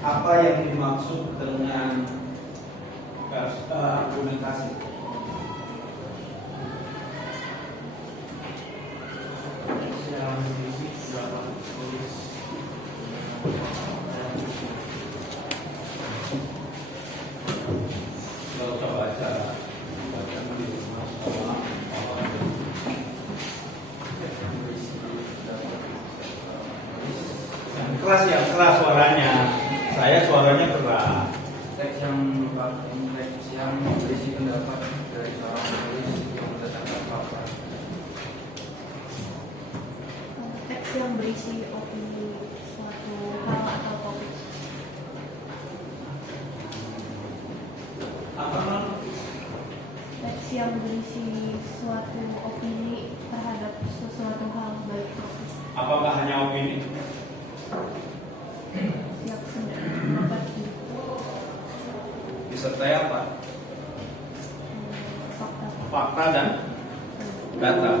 Apa yang dimaksud dengan argumentasi? Keras ya, keras suaranya. Saya suaranya keras. Teks yang berisi pendapat dari seorang penulis yang berdasarkan fakta. Teks yang berisi opini suatu hal atau topik. Apa? Teks yang berisi suatu opini terhadap sesuatu hal baik topik. Apakah hanya opini? Siap pendapat Disertai apa? fakta. Fakta dan data.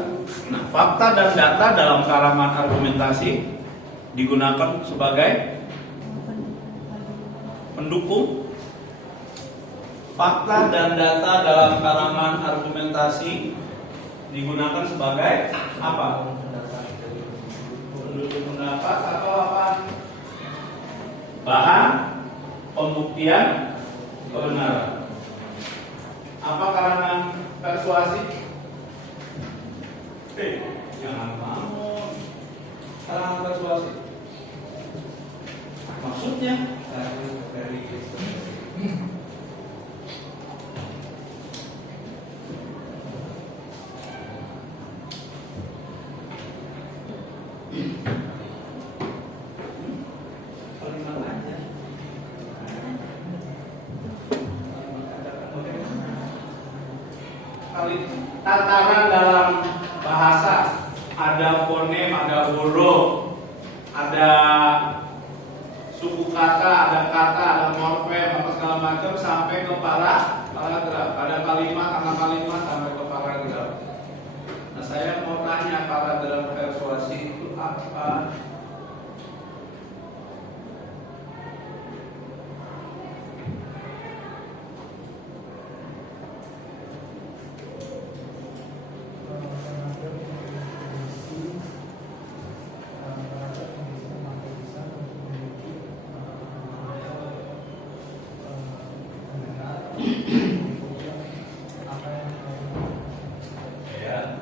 Nah, fakta dan data dalam kalangan argumentasi digunakan sebagai pendukung. Fakta dan data dalam kalangan argumentasi digunakan sebagai apa? Pendukung pendapat atau apa? Bahan pembuktian kebenaran. Apa kalangan persuasi? Jangan mau kalangan persuasi. Maksudnya dari kalimat aja. Tataran dalam bahasa ada fonem, ada huruf, ada suku kata, ada morfem, apa segala macam sampai ke paragraf. Ada kalimat sampai ke paragraf. Nah, saya mau tanya paragraf persuasi itu apa? Ya.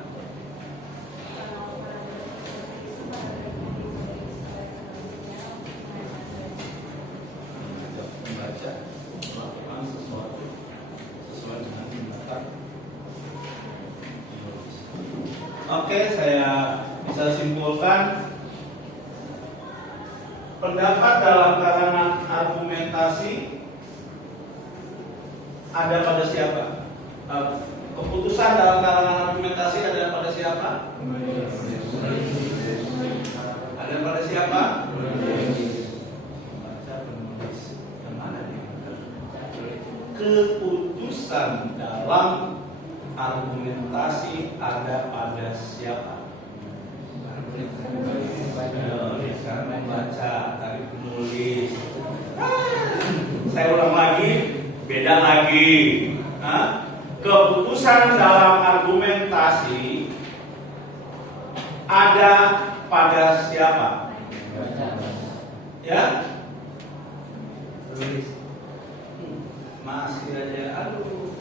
Membaca melakukan sesuatu sesuai dengan tindakan. Oke, saya bisa simpulkan pendapat dalam kalangan argumentasi ada pada siapa? Keputusan dalam kalangan argumentasi ada pada siapa? Ada pada siapa? Baca penulis. Yang mana nih? Keputusan dalam argumentasi ada pada siapa? Sekarang membaca dari penulis. Saya ulang lagi, beda lagi. Keputusan dalam argumentasi ada pada siapa? Ya? Masih aja, aduh,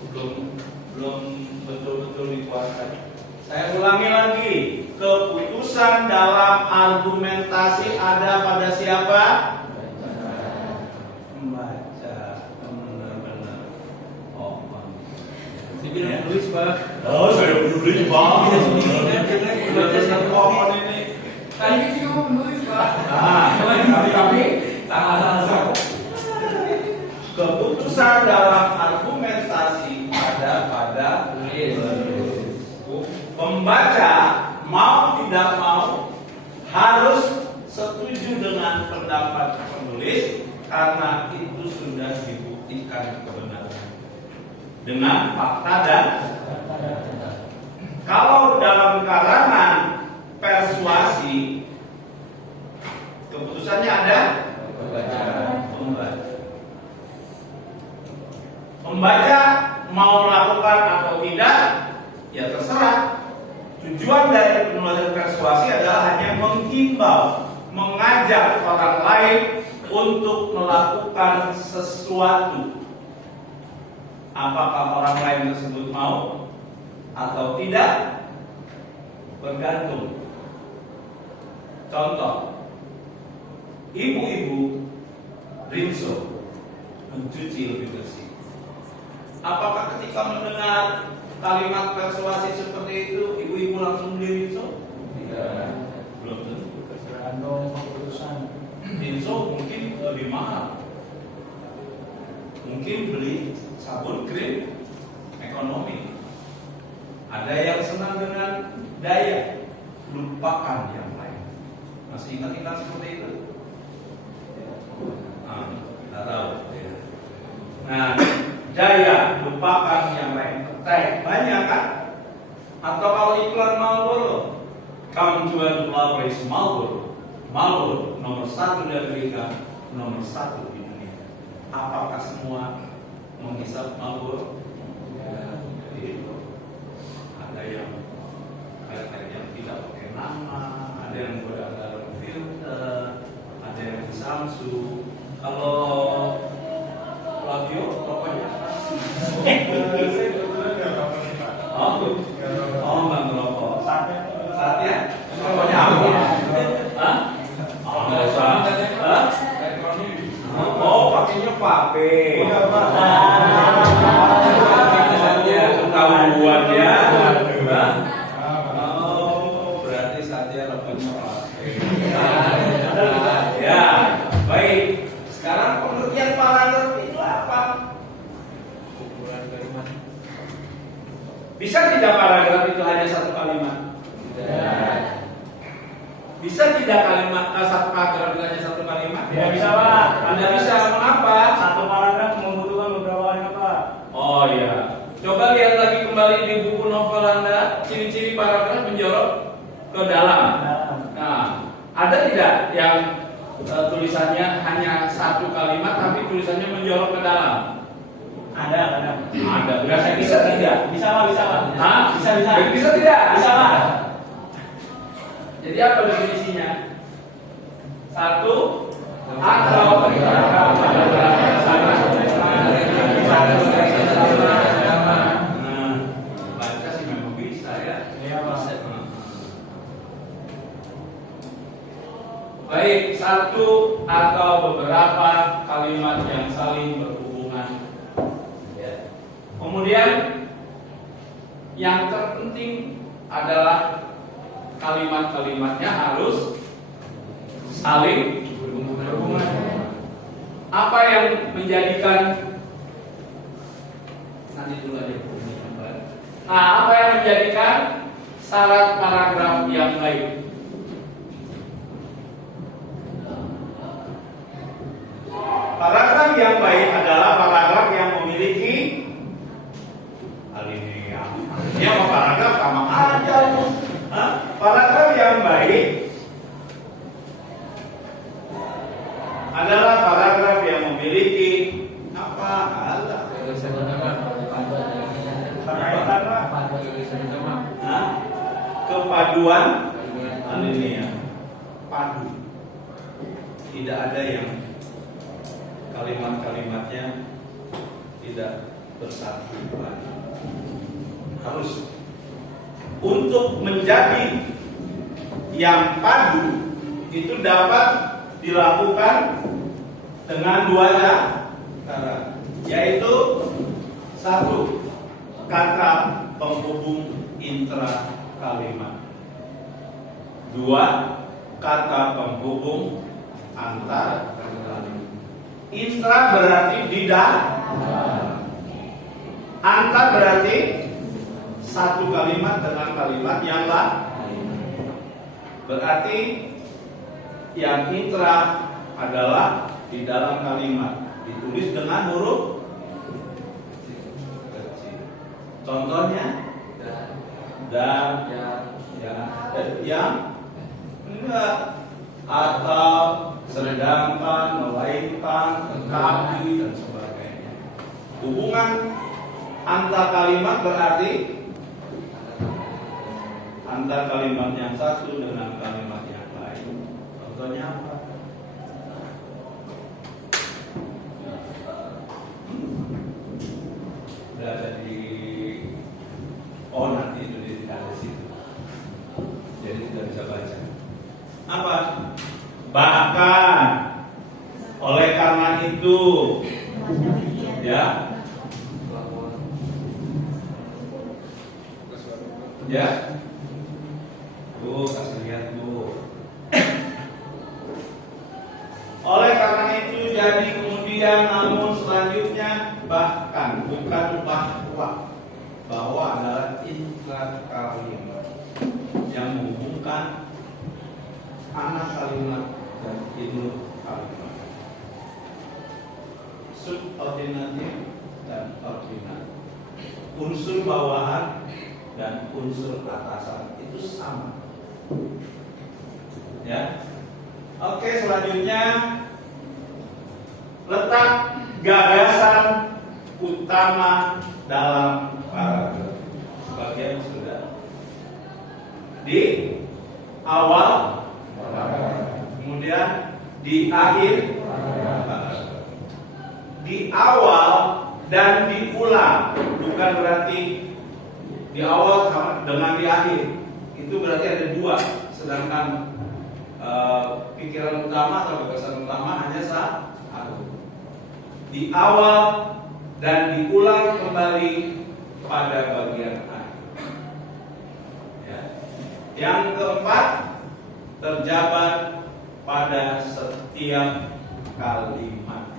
belum betul-betul dikuasai. Saya ulangi lagi, keputusan dalam argumentasi ada pada siapa? Membaca, benar-benar. Oh, Dibilang penulis, Pak. oh, saya penulis Bang. Udah satu pohon ini. Tadi sih kamu penulis, Pak. Tapi salah. keputusan dalam argumentasi ada pada pembaca, mau tidak mau harus setuju dengan pendapat penulis karena itu sudah dibuktikan kebenaran dengan fakta dan kalau dalam kalangan persuasi keputusannya ada pembaca. Pembaca mau melakukan atau tidak, ya terserah. Tujuan dari penulisan persuasi adalah hanya menghimbau, mengajak orang lain untuk melakukan sesuatu. Apakah orang lain tersebut mau atau tidak, bergantung. Contoh, ibu-ibu rinso mencuci lebih bersih. Apakah ketika mendengar kalimat persuasi seperti itu, ibu-ibu langsung beli rinso? Tidak, belum tentu. Tergantung keputusan. Rinso mungkin lebih mahal. Mungkin beli sabun krim ekonomi. Ada yang senang dengan daya, lupakan yang lain. Masih ingat seperti itu? Tidak tahu. Nah, daya, lupakan yang lain. Banyak kan? Atau kalau iklan Marlboro, come to a place Marlboro. Marlboro nomor 1 di Amerika, nomor 1 di dunia. Apakah semua menghisap Marlboro? Ya, itu. Ada yang tidak pakai nama, ada yang beragam filter, ada yang di Samsung. Kalau Flavio, rokoknya? Oh, nggak ngerokok. Saatnya? Rokoknya apa? Hah? Oh, nggak usah. Hah? Oh, pakainya vape. Ketahuan ya. Oh, berarti saatnya rokoknya vape. Ya, baik. Sekarang pengertian paragraf itu apa? Kumpulan kalimat. Bisa tidak paragraf itu hanya satu kalimat? Tidak. Bisa tidak satu paragraf itu hanya satu kalimat? Tidak bisa, Pak. Tidak bisa, mengapa? Satu paragraf membutuhkan beberapa kalimat, Pak. Oh iya. Coba lihat lagi kembali di buku novel Anda, ciri-ciri paragraf menjorok ke dalam. Nah, ada tidak yang tulisannya hanya satu kalimat tapi tulisannya menjorok ke dalam? Ada. Ada. Berarti bisa tidak? Bisa, Pak, bisa, Pak. Hah? Bisa. Bisa tidak? Bisa, Pak. Jadi apa definisinya? Satu atau beberapa baca sih memang bisa ya. Iya, Pak. Baik, satu atau beberapa kalimat yang saling berhubungan. Ya. Kemudian yang terpenting adalah kalimat-kalimatnya harus saling berhubungan. Apa yang menjadikan nanti dulu aja. Nah, apa yang menjadikan syarat paragraf yang baik? Paragraf yang baik adalah paragraf yang memiliki alinea. Dia mau paragraf sama aja. Paragraf yang baik adalah paragraf yang memiliki apa? Kepaduan alinea. Padu. Tidak ada yang kalimat-kalimatnya tidak bersatu lagi. Harus untuk menjadi yang padu itu dapat dilakukan dengan dua cara, yaitu satu, kata penghubung intra kalimat, dua, kata penghubung antar kalimat. Intra berarti di dalam, antar berarti satu kalimat dengan kalimat yang lain. Berarti yang intra adalah di dalam kalimat, ditulis dengan huruf kecil. Contohnya dan yang enggak, atau sedangkan, melainkan, tetapi dan sebagainya. Hubungan antar kalimat berarti antar kalimat yang satu dengan kalimat yang lain. Contohnya apa? Berada di nanti itu di situ. Jadi tidak bisa baca. Apa? Bahkan oleh karena itu, ya, ya, kasih lihat Oleh karena itu jadi kemudian namun selanjutnya bahkan bukan bahwa adalah intra kalimat yang menghubungkan anak kalimat dan induk kalimat, subordinatif dan ordinatif, unsur bawahan dan unsur atasan itu sama. Ya. Oke, selanjutnya letak gagasan utama dalam paragraf. Bagian sudah di awal, kemudian di akhir, di awal dan diulang. Bukan berarti di awal sama dengan di akhir. Itu berarti ada dua. Sedangkan pikiran utama atau gagasan utama hanya satu. Di awal dan diulang kembali pada bagian akhir. Ya. Yang keempat, terjabat pada setiap kalimat.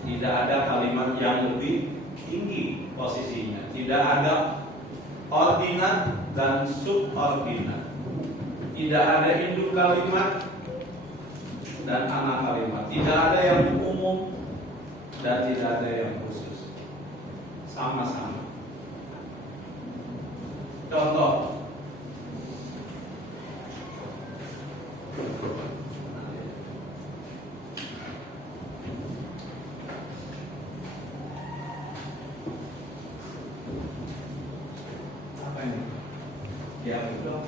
Tidak ada kalimat yang lebih tinggi posisinya. Tidak ada ordinat dan subordinat. Tidak ada induk kalimat dan anak kalimat. Tidak ada yang umum dan tidak ada yang khusus. Sama-sama. Contoh. Apa ini? Ya itu.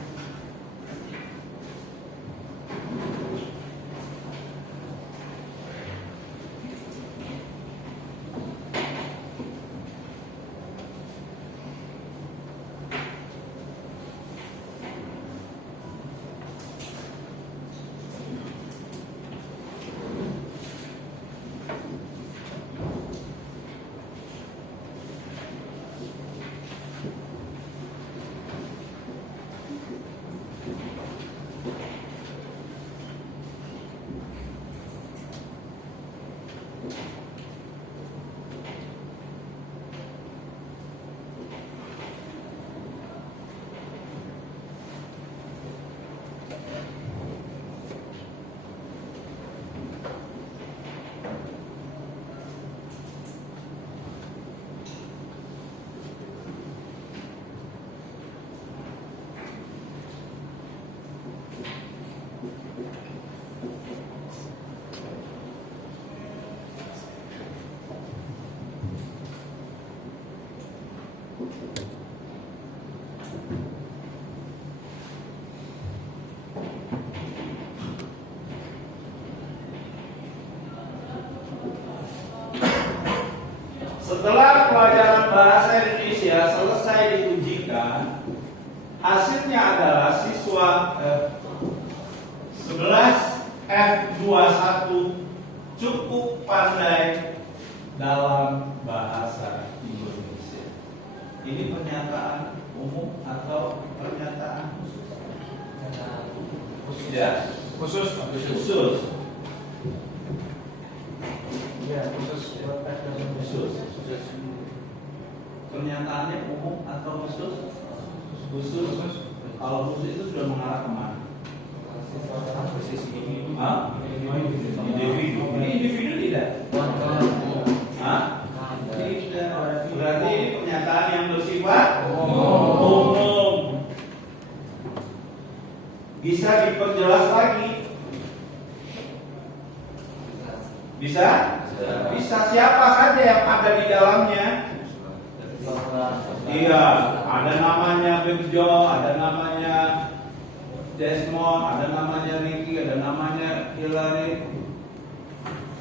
Setelah pelajaran bahasa Indonesia selesai diujikan, hasilnya adalah siswa 11 F21 cukup pandai dalam bahasa Indonesia. Ini pernyataan umum atau pernyataan khusus? Ya, khusus. Ya, khusus. Pernyataannya umum atau khusus? Khusus. Kalau khusus itu sudah mengarah kemana? Individu. Ini individu tidak? Tidak. Berarti ini pernyataan yang bersifat umum. Bisa diperjelas lagi. Bisa? Bisa. Siapa saja yang ada di dalamnya? Iya, ada namanya Bejo, ada namanya Desmond, ada namanya Ricky, ada namanya Hillary.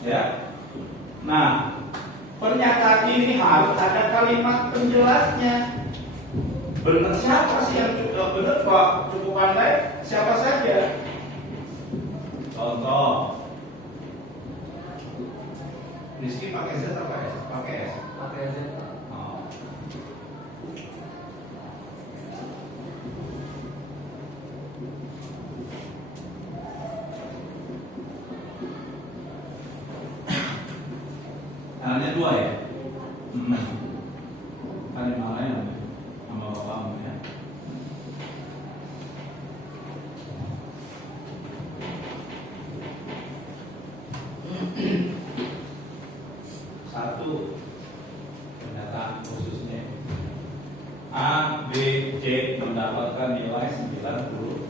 Ya. Nah, pernyataan ini harus ada kalimat penjelasnya. Benar siapa sih yang benar kok cukup pandai? Siapa saja? Contoh. Rizky pakai Z apa S? Pakai S. Pakai Z. Oh. Anaknya 2 ya? Kan yang lain sama bapakmu ya. Satu pernyataan khususnya A, B, C mendapatkan nilai 90.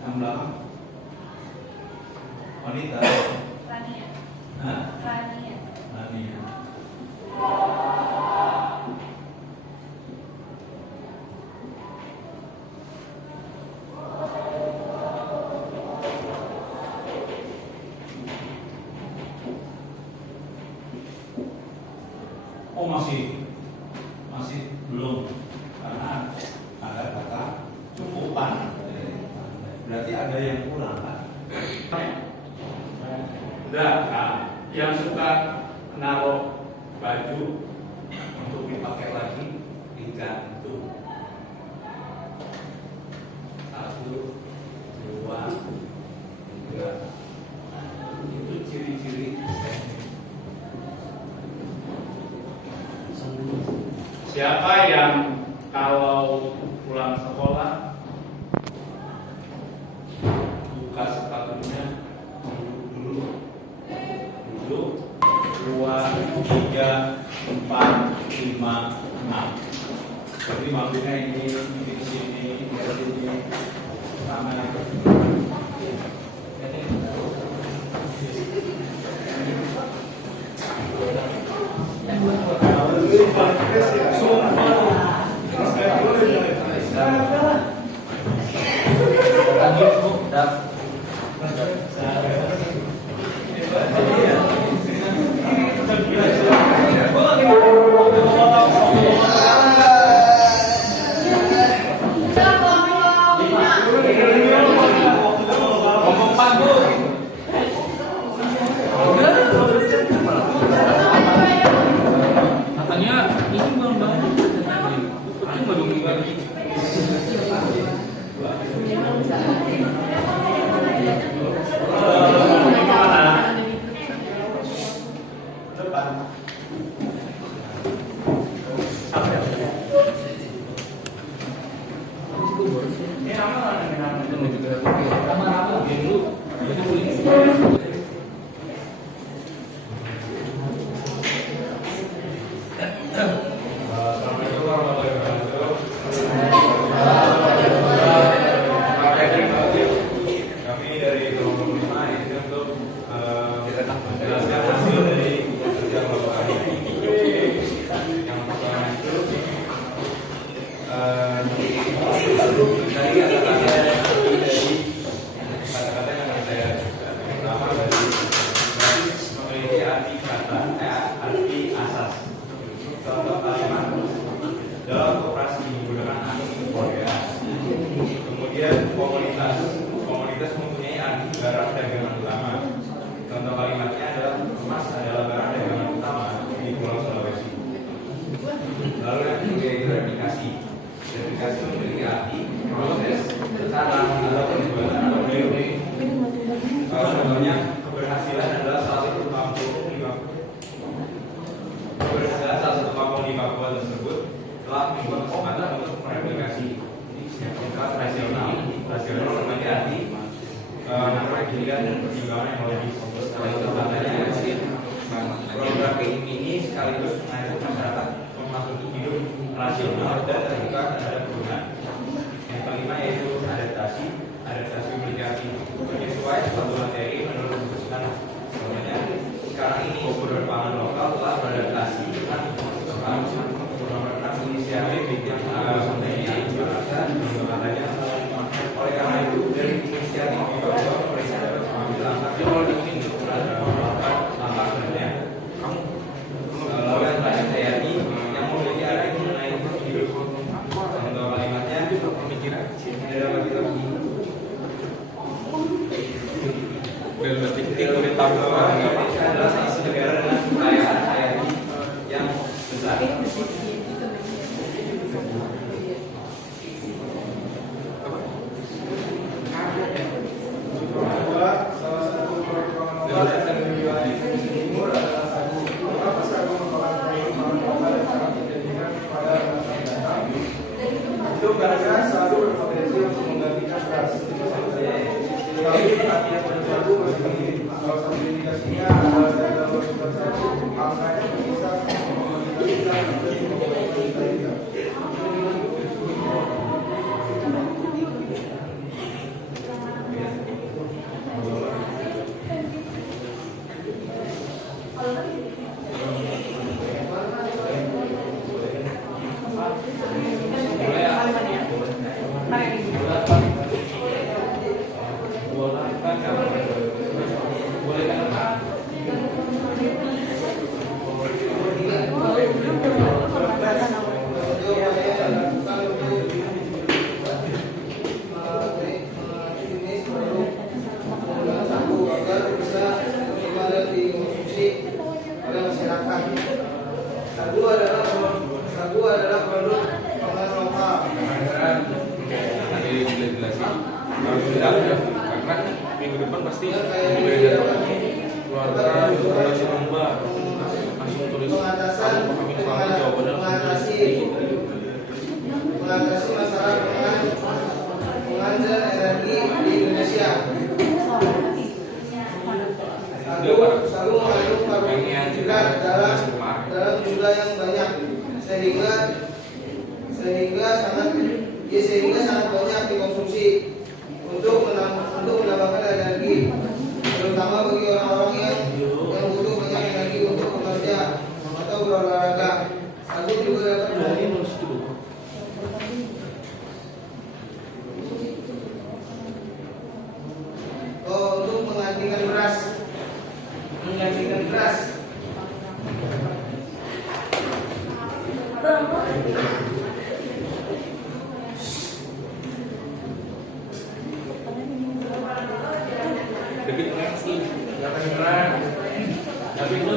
Yang belakang wanita. Rania. Hah? Rania. Rania. Oh masih belum, karena ada kata cukupan. Berarti ada yang kurang kan? Udah, nah, yang suka naruh baju untuk dipakai lagi digantung. 1, 2, 3. Itu ciri-ciri siapa yang kalau pulang sekolah buka sepatunya duduk 2, 3, 4, 5, 6. Jadi maksudnya ini di sini, di sini, sama. Komunitas mempunyai arti barang dagangan utama. Contoh kalimatnya adalah emas adalah barang dagangan utama di Pulau Sulawesi. Lalu yang ketiga itu replikasi. Replikasi memiliki arti proses, cara atau penjualan atau beli. Contohnya keberhasilan adalah salah satu kampung di Papua tersebut telah atau untuk mereplikasi rasional sebagai arti perbandingan pertimbangan yang logis. Setelah itu katanya program ini sekaligus mengajak masyarakat memasuki hidup rasional dan terbuka terhadap perubahan. Yang kelima yaitu adaptasi aplikasi menyesuaikan suatu materi menurut kebutuhan. Contohnya sekarang ini gubernur pangan lokal telah beradaptasi dengan nomor 6 inisiatif yang kontennya Jakarta katanya. Oleh karena itu dari inisiatif itu mereka dapat mengambil langkah sebenarnya. Lalu yang terakhir saya yang memiliki arti mengenai hidup. Contoh kalimatnya pemikiran dapat kita Indonesia adalah salah satu negara dengan kekayaan hayati yang besar. Itu gara-gara selalu berpotensi untuk menggantikan beras. Tapi artinya berjago masih tinggi. Salah satu indikasinya adalah dari dalam satu angkanya bisa menggantikan Sagu adalah produk pangan lokal. Nanti dijelasin. Harus didalam ya, karena minggu depan pasti keluarga informasi lomba langsung tulis kamu pahami soalnya jawabannya mengatasi masalah pangan dan energi di Indonesia. Sagu mengandung karbohidrat dalam jumlah yang banyak sehingga sangat banyak dikonsumsi untuk menambahkan energi, terutama bagi orang-orang yang butuh banyak energi untuk bekerja atau berolahraga. Sagu juga dapat untuk menggantikan beras. Tapi itu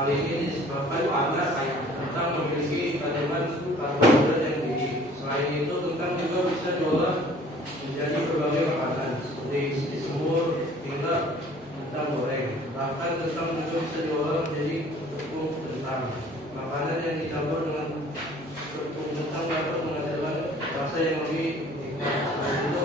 Hal ini disebabkan karena kentang memiliki kandungan karbohidrat yang tinggi. Selain itu, kentang juga bisa diolah menjadi berbagai makanan seperti disemur hingga kentang goreng. Bahkan kentang juga bisa diolah menjadi tepung kentang. Makanan yang dicampur dengan tepung kentang dapat menghasilkan rasa yang lebih nikmat. Selain itu,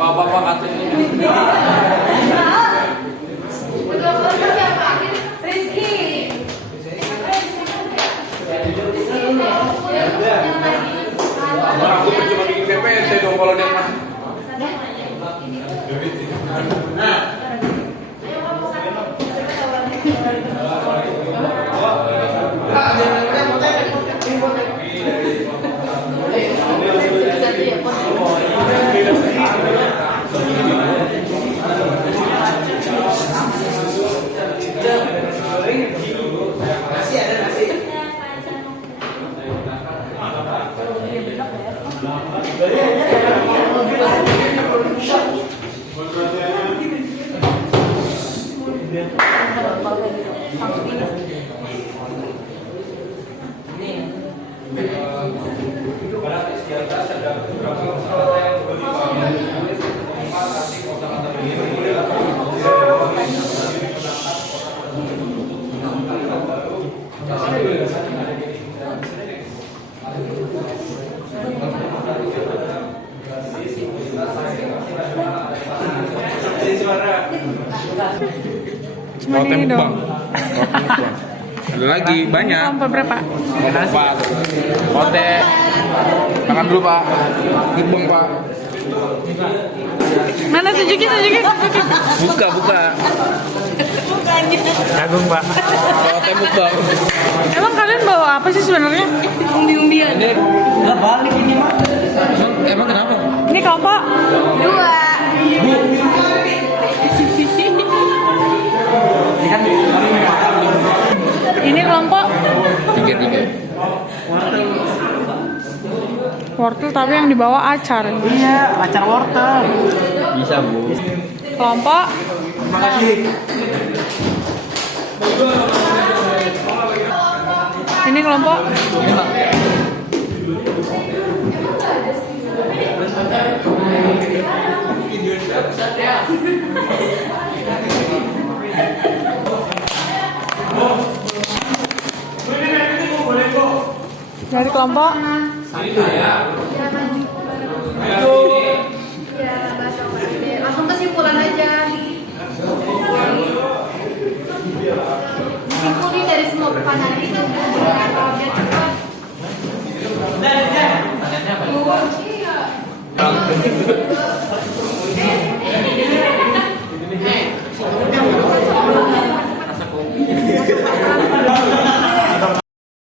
Bapak-bapak katanya. Aku cuma bikin PPT dong kalau dia mah. Cuma ini dong. Ada lagi banyak. Sampai berapa? Pak. Kote. Makan dulu Pak. Gerbong Pak. Mana tunjukin. Buka. Agung Pak. Kote mukbang. Emang kalian bawa apa sih sebenarnya? Umbi-umbian. Ini nggak balik ini Pak. Emang kenapa? Ini kelompok 2. Ini kelompok 3. wortel tapi yang dibawa acar. Iya, acar wortel. Bisa Bu. Kelompok. Terima kasih. Ini kelompok. Dari kelompok. Langsung kesimpulan aja. Disimpulin dari semua pertanyaan itu biar cepat.